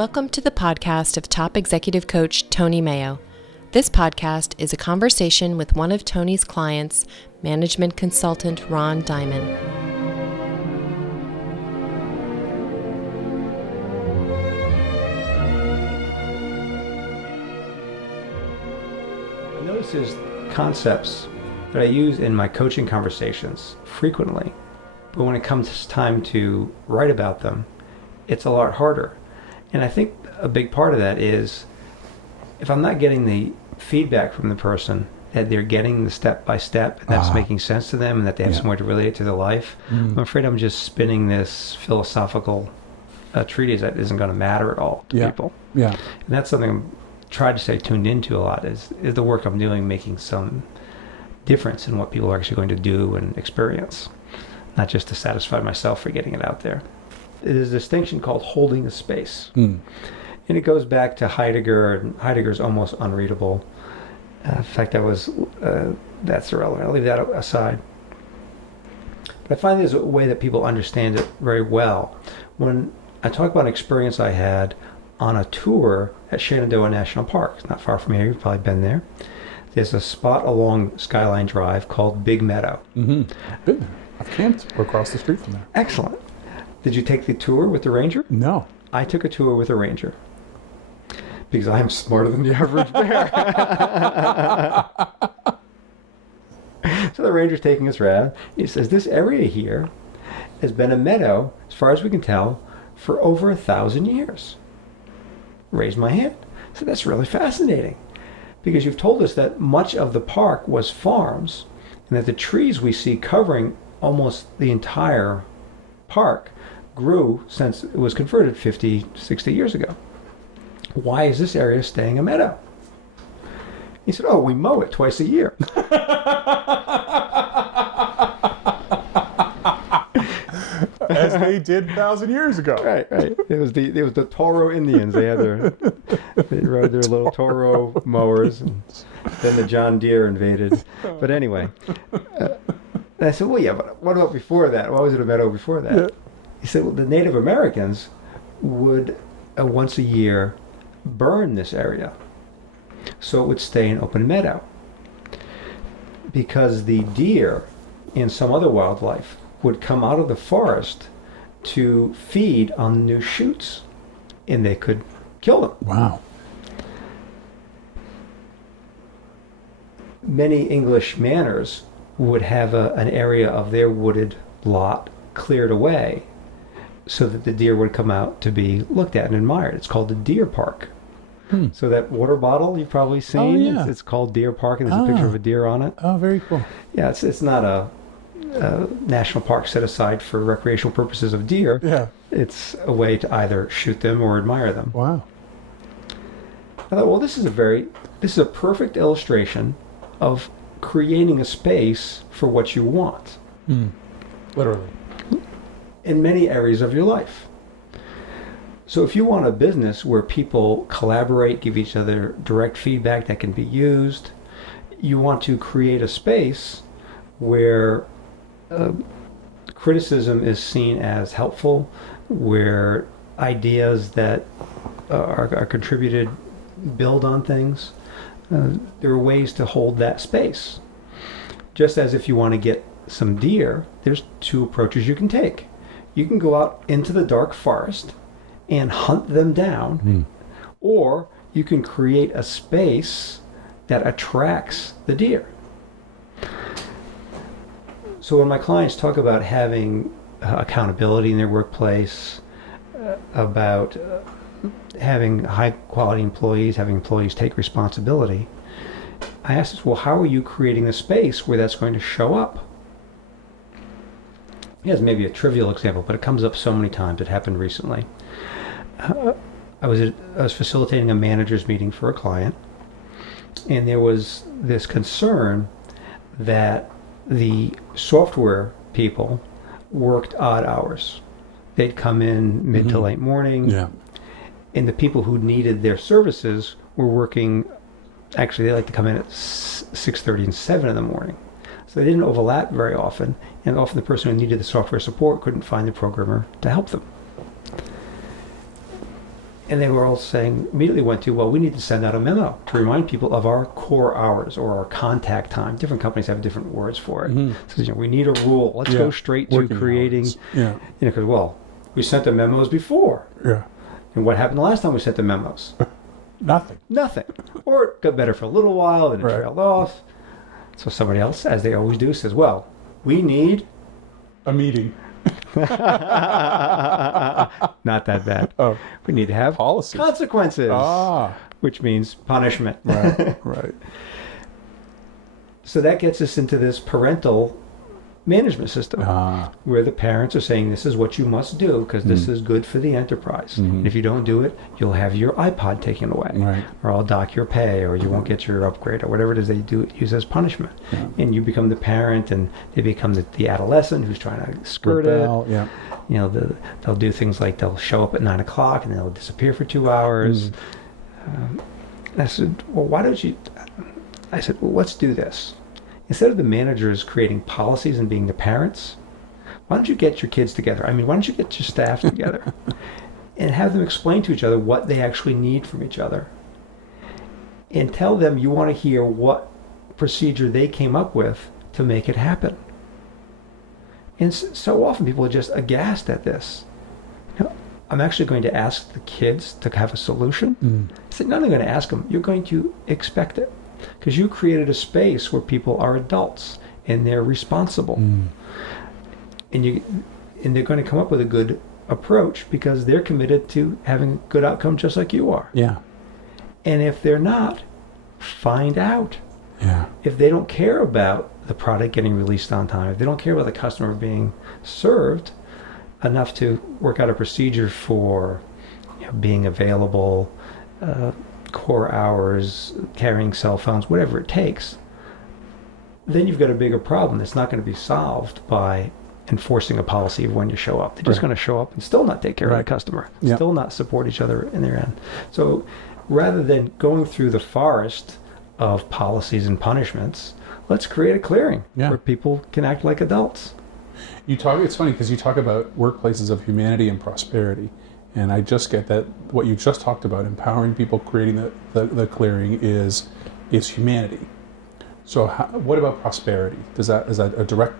Welcome to the podcast of top executive coach Tony Mayo. This podcast is a conversation with one of Tony's clients, management consultant Ron Dimon. I notice there's concepts that I use in my coaching conversations frequently, but when it comes time to write about them, it's a lot harder. And I think a big part of that is if I'm not getting the feedback from the person that they're getting the step by step and that's making sense to them and that they have some way to relate it to their life, I'm afraid I'm just spinning this philosophical treatise that isn't going to matter at all to people. And that's something I'm trying to stay tuned into a lot is the work I'm doing making some difference in what people are actually going to do and experience, not just to satisfy myself for getting it out there. There's a distinction called holding a space. And it goes back to Heidegger, and Heidegger's almost unreadable. In fact, that's irrelevant. I'll leave that aside. But I find there's a way that people understand it very well. When I talk about an experience I had on a tour at Shenandoah National Park, it's not far from here, you've probably been there. There's a spot along Skyline Drive called Big Meadow. Been there. I've camped across the street from there. Excellent. Did you take the tour with the ranger? No. I took a tour with a ranger because I am smarter than the average bear. So the ranger's taking us around. He says, this area here has been a meadow, as far as we can tell, for over 1,000 years. Raised my hand. So that's really fascinating because you've told us that much of the park was farms and that the trees we see covering almost the entire park grew since it was converted 50, 60 years ago. Why is this area staying a meadow? He said, we mow it twice a year. As they did 1,000 years ago. Right. It was the Toro Indians. They rode their little Toro mowers, and then the John Deere invaded. But anyway, and I said, but what about before that? Why was it a meadow before that? Yeah. He said, the Native Americans would once a year burn this area so it would stay an open meadow because the deer and some other wildlife would come out of the forest to feed on the new shoots and they could kill them. Wow. Many English manors would have an area of their wooded lot cleared away so that the deer would come out to be looked at and admired. It's called the Deer Park. So that water bottle you've probably seen, it's called Deer Park, and there's a picture of a deer on it. Oh, very cool. Yeah, it's not a national park set aside for recreational purposes of deer. Yeah. It's a way to either shoot them or admire them. Wow. I thought, this is a perfect illustration of creating a space for what you want. Literally. In many areas of your life. So if you want a business where people collaborate, give each other direct feedback that can be used, you want to create a space where criticism is seen as helpful, where ideas that are contributed build on things. There are ways to hold that space. Just as if you want to get some deer, there's two approaches you can take. You can go out into the dark forest and hunt them down, or you can create a space that attracts the deer. So when my clients talk about having accountability in their workplace, about having high quality employees, having employees take responsibility, I ask this, how are you creating a space where that's going to show up? Here's maybe a trivial example, but it comes up so many times. It happened recently. I was facilitating a manager's meeting for a client, and there was this concern that the software people worked odd hours. They'd come in mid to late morning, and the people who needed their services were working. Actually, they like to come in at 6:30 and 7 in the morning. So they didn't overlap very often, and often the person who needed the software support couldn't find the programmer to help them. And they were all saying, immediately went to, well, we need to send out a memo to remind people of our core hours or our contact time. Different companies have different words for it. So, we need a rule. Let's go straight to Working creating, hours. because, well, we sent the memos before. Yeah. And what happened the last time we sent the memos? Nothing. Or it got better for a little while, then it Right. trailed off. So somebody else, as they always do, says, well, we need... A meeting. Not that bad. Oh. We need to have Policy. consequences, which means punishment. Right. So that gets us into this parental management system where the parents are saying this is what you must do because this is good for the enterprise. And if you don't do it, you'll have your iPod taken away, Right. or I'll dock your pay, or you won't get your upgrade, or whatever it is they do use as punishment. And you become the parent, and they become the adolescent who's trying to skirt Rebel, it. yeah. They'll do things like they'll show up at 9 o'clock and they'll disappear for 2 hours. And I said, well, why don't you? I said, well, let's do this. Instead of the managers creating policies and being the parents, why don't you get your kids together? I mean, why don't you get your staff together and have them explain to each other what they actually need from each other, and tell them you want to hear what procedure they came up with to make it happen. And so often people are just aghast at this. I'm actually going to ask the kids to have a solution. I said, not only going to ask them, you're going to expect it. Because you created a space where people are adults and they're responsible. And they're going to come up with a good approach because they're committed to having a good outcome just like you are. Yeah. And if they're not, find out. Yeah. If they don't care about the product getting released on time, if they don't care about the customer being served enough to work out a procedure for being available, core hours, carrying cell phones, whatever it takes, then you've got a bigger problem that's not going to be solved by enforcing a policy of when you show up. They're just going to show up and still not take care of the customer, still not support each other in their end. So rather than going through the forest of policies and punishments, let's create a clearing where people can act like adults. It's funny because you talk about workplaces of humanity and prosperity. And I just get that what you just talked about, empowering people, creating the clearing is humanity. So what about prosperity? Is that a direct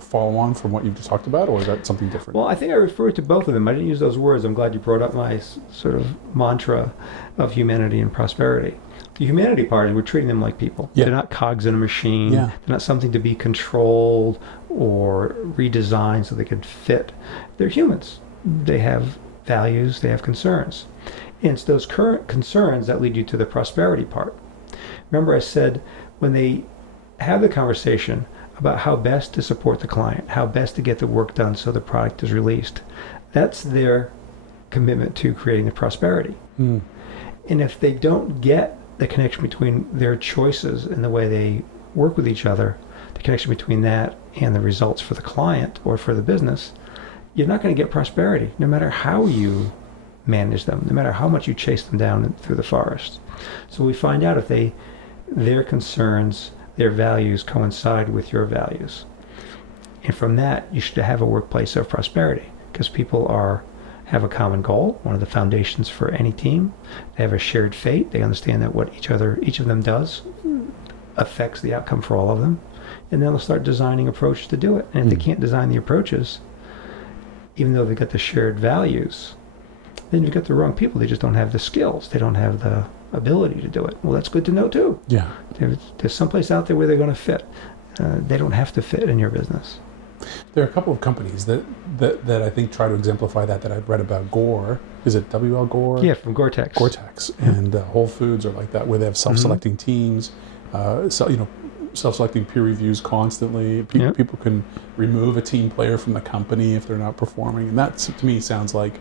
follow-on from what you've just talked about, or is that something different? Well, I think I referred to both of them. I didn't use those words. I'm glad you brought up my sort of mantra of humanity and prosperity. The humanity part is we're treating them like people. They're not cogs in a machine. They're not something to be controlled or redesigned so they could fit. They're humans. They have values, they have concerns. And it's those current concerns that lead you to the prosperity part. Remember I said when they have the conversation about how best to support the client, how best to get the work done so the product is released, that's their commitment to creating the prosperity. And if they don't get the connection between their choices and the way they work with each other, the connection between that and the results for the client or for the business, you're not going to get prosperity, no matter how you manage them, no matter how much you chase them down through the forest. So we find out if their concerns, their values coincide with your values. And from that, you should have a workplace of prosperity because people have a common goal, one of the foundations for any team. They have a shared fate. They understand that what each of them does affects the outcome for all of them. And then they'll start designing approaches to do it. And if they can't design the approaches, even though they've got the shared values, then you've got the wrong people. They just don't have the skills. They don't have the ability to do it. Well, that's good to know too. Yeah. There's someplace out there where they're going to fit. They don't have to fit in your business. There are a couple of companies that I think try to exemplify that I've read about. Gore, is it WL Gore? Yeah, from Gore-Tex. Gore-Tex. And Whole Foods are like that, where they have self-selecting teams, self-selecting peer reviews constantly. People can remove a team player from the company if they're not performing. And that, to me, sounds like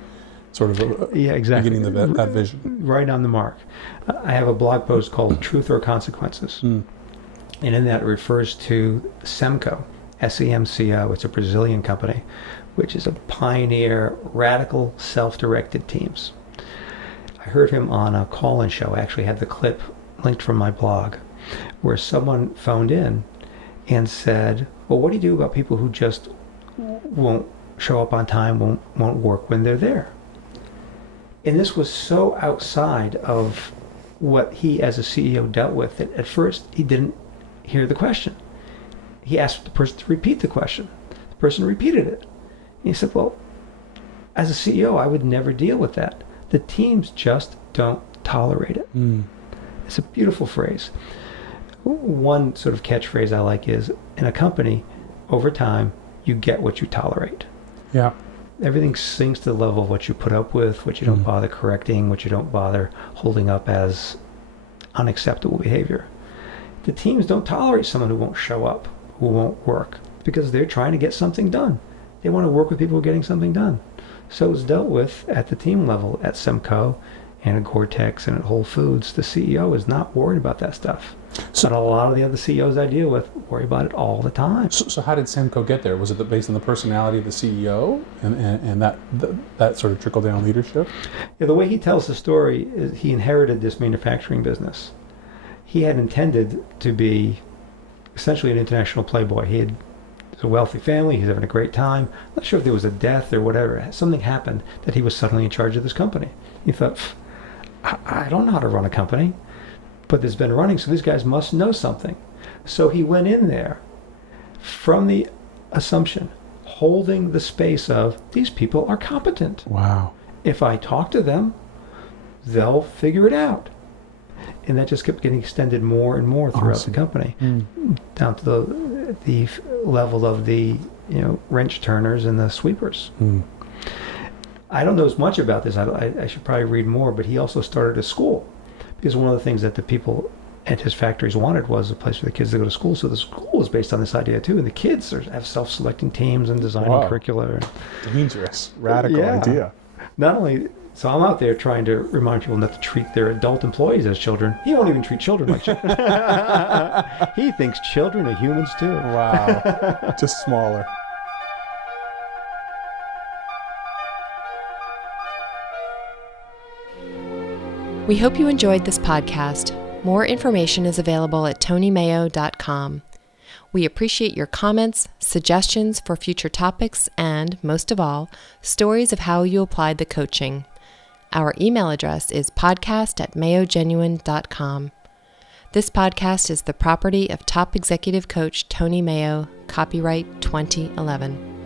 sort of beginning of that vision. Right on the mark. I have a blog post called Truth or Consequences. And in that it refers to Semco, SEMCO. It's a Brazilian company, which is a pioneer, radical, self-directed teams. I heard him on a call-in show. I actually had the clip linked from my blog, where someone phoned in and said, well, what do you do about people who just won't show up on time, won't work when they're there? And this was so outside of what he as a CEO dealt with that at first he didn't hear the question. He asked the person to repeat the question. The person repeated it. And he said, well, as a CEO, I would never deal with that. The teams just don't tolerate it. It's a beautiful phrase. One sort of catchphrase I like is, in a company, over time, you get what you tolerate. Yeah. Everything sinks to the level of what you put up with, what you don't bother correcting, what you don't bother holding up as unacceptable behavior. The teams don't tolerate someone who won't show up, who won't work, because they're trying to get something done. They want to work with people who are getting something done. So it's dealt with at the team level at Semco and at Gore-Tex and at Whole Foods. The CEO is not worried about that stuff. But a lot of the other CEOs I deal with worry about it all the time. So how did Semco get there? Was it based on the personality of the CEO and that sort of trickle-down leadership? Yeah, the way he tells the story is he inherited this manufacturing business. He had intended to be essentially an international playboy. He was a wealthy family. He was having a great time. I'm not sure if there was a death or whatever. Something happened that he was suddenly in charge of this company. He thought, I don't know how to run a company, but it's been running, so these guys must know something. So he went in there from the assumption, holding the space of, these people are competent. Wow. If I talk to them, they'll figure it out. And that just kept getting extended more and more throughout the company, down to the level of the wrench turners and the sweepers. I don't know as much about this. I should probably read more, but he also started a school, because one of the things that the people at his factories wanted was a place for the kids to go to school. So the school is based on this idea too, and the kids have self-selecting teams and designing curricula. Dangerous, radical idea. Not only, so I'm out there trying to remind people not to treat their adult employees as children. He won't even treat children like children. He thinks children are humans too. Wow, just smaller. We hope you enjoyed this podcast. More information is available at tonymayo.com. We appreciate your comments, suggestions for future topics, and, most of all, stories of how you applied the coaching. Our email address is podcast@mayogenuine.com. This podcast is the property of top executive coach Tony Mayo, copyright 2011.